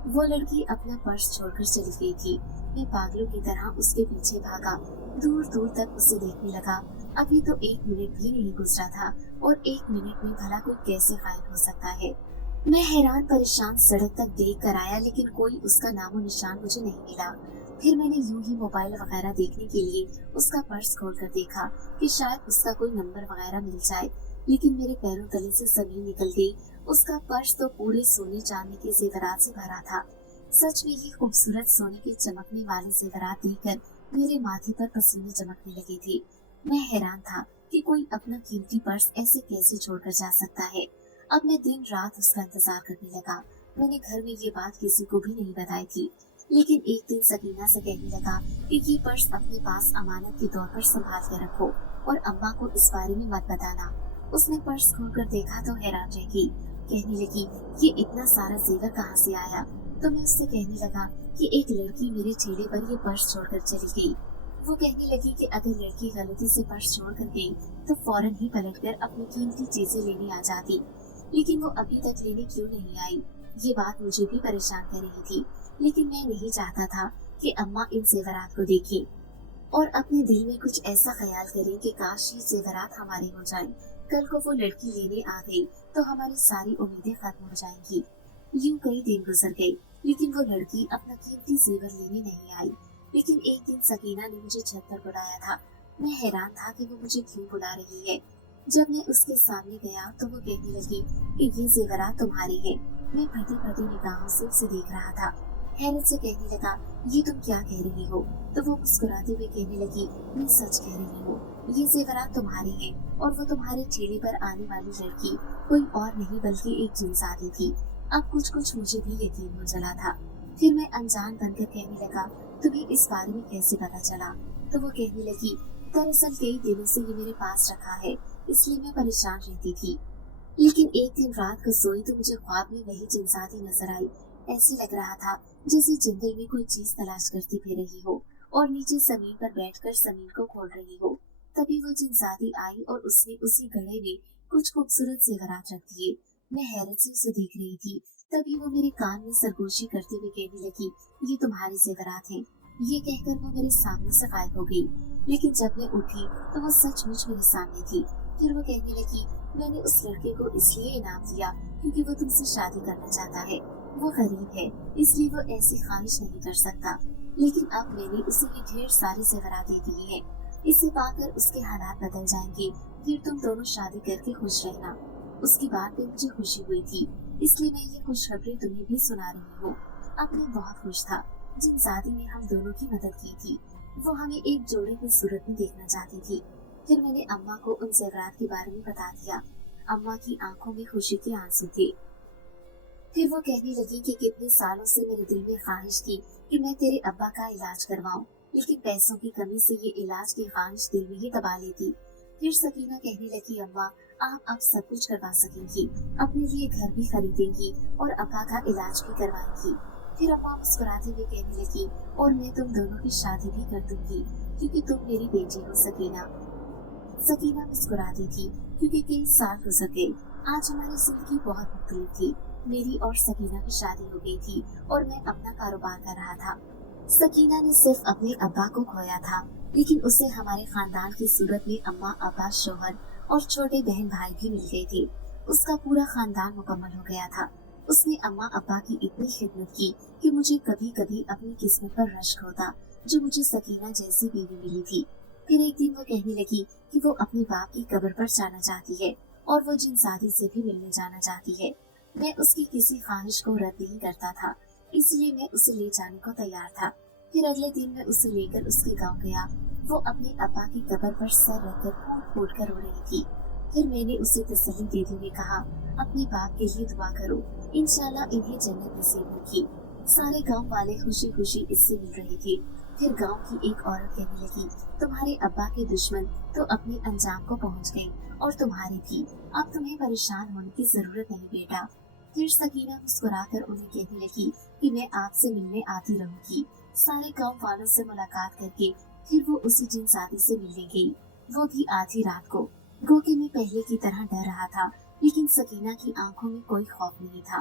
वो लड़की अपना पर्स छोड़कर चली गई थी। मैं पागलों की तरह उसके पीछे भागा, दूर दूर तक उसे देखने लगा। अभी तो 1 मिनट भी नहीं गुजरा था और 1 मिनट में भला कोई कैसे गायब हो सकता है। मैं हैरान परेशान सड़क तक देख कर आया, लेकिन कोई उसका नामो निशान मुझे नहीं मिला। फिर मैंने यूं ही मोबाइल वगैरह देखने के लिए उसका पर्स खोल कर देखा कि शायद उसका कोई नंबर वगैरह मिल जाए, लेकिन मेरे पैरों तले से जमीन निकल गई उसका पर्स तो पूरे सोने चांदी के जेवरात से भरा था। सच में ये खूबसूरत सोने के चमकने वाले जेवरात देखकर मेरे माथे पर पसीने चमकने लगे थे। मैं हैरान था कि कोई अपना कीमती पर्स ऐसे कैसे छोड़कर जा सकता है। अब मैं दिन रात उसका इंतजार करने लगा। मैंने घर में ये बात किसी को भी नहीं बताई थी, लेकिन एक दिन सकीना से कहने लगा कि ये पर्स अपने पास अमानत के तौर पर संभाल कर रखो और अम्मा को इस बारे में मत बताना। उसने पर्स खोलकर देखा तो हैरान रह गई। कहने लगी, ये इतना सारा जेवर कहाँ से आया? तो मैं उससे कहने लगा कि एक लड़की मेरे ठेले पर ये पर्स छोड़कर चली गई। वो कहने लगी कि अगर लड़की गलती से पर्स छोड़कर गई तो फौरन ही पलटकर अपनी कीमती चीजें लेने आ जाती, लेकिन वो अभी तक लेने क्यों नहीं आई? ये बात मुझे भी परेशान कर रही थी, लेकिन मैं नहीं चाहता था कि अम्मा इन जेवरात को देखे और अपने दिल में कुछ ऐसा ख्याल करें कि काश ये जेवरात हमारे हो जाएं। कल को वो लड़की लेने आ गई तो हमारी सारी उम्मीदें खत्म हो जाएंगी। यूं कई दिन गुजर गए, लेकिन वो लड़की अपना कीमती जेवर लेने नहीं आई। लेकिन एक दिन सकीना ने मुझे छत पर बुलाया था। मैं हैरान था कि वो मुझे क्यों बुला रही है। जब मैं उसके सामने गया तो वो कहने लगी कि ये जेवरात तुम्हारे हैं। मैं फटी फटी निगाहों से उसे देख रहा था। हैरत से कहने लगा, ये तुम क्या कह रही हो? तो वो मुस्कुराते हुए कहने लगी, मैं सच कह रही हूँ, ये जेवरात तुम्हारे हैं और वो तुम्हारे ठेले पर आने वाली लड़की कोई और नहीं बल्कि एक जिनसादी थी। अब कुछ कुछ मुझे भी यकीन हो चला था। फिर मैं अनजान बनकर कहने लगा, तुम्हें इस बारे में कैसे पता चला? तो वो कहने लगी, दरअसल कई दिनों से ये मेरे पास रखा है, इसलिए मैं परेशान रहती थी। लेकिन एक दिन रात को सोई तो मुझे ख्वाब में वही जिनसादी नजर आई। ऐसे लग रहा था जैसे जंगल में कोई चीज तलाश करती फिर रही हो और नीचे जमीन पर बैठकर जमीन को खोल रही हो। तभी वो जिनसादी आई और उसने उसी घड़े में कुछ खूबसूरत जेवरात रख दिए। मैं हैरत से उसे देख रही थी। तभी वो मेरे कान में सरगोशी करते हुए कहने लगी, ये तुम्हारे जेवरात हैं। ये कहकर वो मेरे सामने से गायब हो गई। लेकिन जब मैं उठी तो वो सचमुच मेरे सामने थी। फिर वो कहने लगी, मैंने उस लड़के को इसलिए इनाम दिया क्योंकि वो तुमसे शादी करना चाहता है। वो गरीब है, इसलिए वो ऐसी ख्वाहिश नहीं कर सकता, लेकिन अब मैंने उसे ये ढेर सारे जेवरात दे दिए हैं। इसे पाकर उसके हालात बदल जाएंगे, फिर तुम दोनों शादी करके खुश रहना। उसकी बात में मुझे खुशी हुई थी, इसलिए मैं ये खुशखबरी तुम्हें भी सुना रही हूँ। अब मैं बहुत खुश था। जिनसादी ने हम दोनों की मदद की थी। वो हमें एक जोड़े की सूरत में देखना चाहती थी। फिर मैंने अम्मा को उन जेवरात के बारे में बता दिया। अम्मा की आंखों में खुशी के आंसू थे। फिर वो कहने लगी कि कितने सालों से मेरे दिल में ख्वाहिश थी कि मैं तेरे अब्बा का इलाज करवाऊं, लेकिन पैसों की कमी से ये इलाज की ख्वाहिश दिल में ही दबा लेती। फिर सकीना कहने लगी, अम्मा आप अब सब कुछ करवा सकेंगी, अपने लिए घर भी खरीदेंगी और अब्बा का इलाज भी करवाएंगी। फिर अम्मा मुस्कुराते हुए कहने लगी, और मैं तुम दोनों की शादी भी कर दूंगी क्योंकि तुम मेरी बेटी हो सकीना। सकीना मुस्कुराती थी क्योंकि कई साल गुजर गए। आज हमारी जिंदगी बहुत मुख्तलिफ थी। मेरी और सकीना की शादी हो गई थी और मैं अपना कारोबार कर रहा था। सकीना ने सिर्फ अपने अब्बा को खोया था, लेकिन उसे हमारे खानदान की सूरत में अम्मा, अब्बा, शौहर और छोटे बहन भाई भी मिल गए थे। उसका पूरा खानदान मुकम्मल हो गया था। उसने अम्मा अब्बा की इतनी खिदमत की कि मुझे कभी कभी अपनी किस्मत पर रश्क होता जो मुझे सकीना जैसी बीवी मिली थी। फिर एक दिन वो कहने लगी कि वो अपने बाप की कब्र पर जाना चाहती है और वो जिनसादी से भी मिलने जाना चाहती है। मैं उसकी किसी ख्वाहिश को रद्द नहीं करता था, इसलिए मैं उसे ले जाने को तैयार था। फिर अगले दिन मैं उसे लेकर उसके गांव गया। वो अपने अब्बा की कब्र पर सर रखकर फूट फूट कर रो रही थी। फिर मैंने उसे तसल्ली देते हुए कहा, अपने बाप के लिए दुआ करो, इंशाल्लाह इन्हें जन्नत नसीब होगी। सारे गांव वाले खुशी खुशी इससे मिल रहे थे। फिर गांव की एक औरत कहने लगी, तुम्हारे अब्बा के दुश्मन तो अपने अंजाम को पहुंच गए और तुम्हारे भी। अब तुम्हें परेशान होने की जरूरत नहीं बेटा। फिर सकीना मुस्कुराकर उन्हें कहने लगी कि मैं आपसे मिलने आती रहूंगी। सारे गांव वालों से मुलाकात करके फिर वो उसी जिनसादी से मिलने गई, वो भी आधी रात को। गो के मैं पहले की तरह डर रहा था, लेकिन सकीना की आंखों में कोई खौफ नहीं था।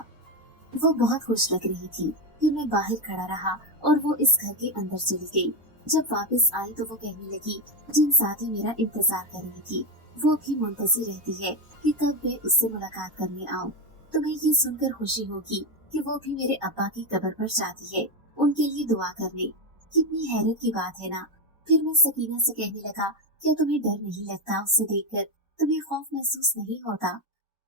वो बहुत खुश लग रही थी। फिर मैं बाहर खड़ा रहा और वो इस घर के अंदर चली गई। जब वापस आई तो वो कहने लगी, जिनसादी मेरा इंतजार कर रही थी, वो भी मुंतजिर रहती है कि कब मैं उससे मुलाकात करने आऊं। तुम्हें ये सुनकर खुशी होगी कि वो भी मेरे अब्बा की कब्र पर जाती है उनके लिए दुआ करने। कितनी हैरत की बात है ना। फिर मैं सकीना से कहने लगा, क्या तुम्हें डर नहीं लगता उसे देखकर? तुम्हें खौफ महसूस नहीं होता?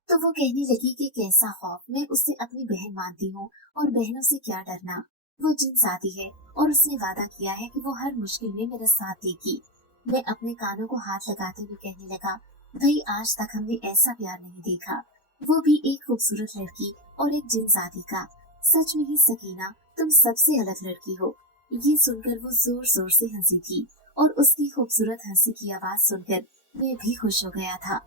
तो वो कहने लगी कि कैसा खौफ, मैं उसे अपनी बहन मानती हूँ और बहनों से क्या डरना। वो जिन साथी है और उसने वादा किया है कि वो हर मुश्किल में मेरा साथ देगी। मैं अपने कानों को हाथ लगाते हुए कहने लगा, भाई आज तक हमने ऐसा प्यार नहीं देखा, वो भी एक खूबसूरत लड़की और एक जिन साथी का। सच में ही सकीना, तुम सबसे अलग लड़की हो। ये सुनकर वो जोर जोर से हंसी थी और उसकी खूबसूरत हंसी की आवाज सुनकर मैं भी खुश हो गया था।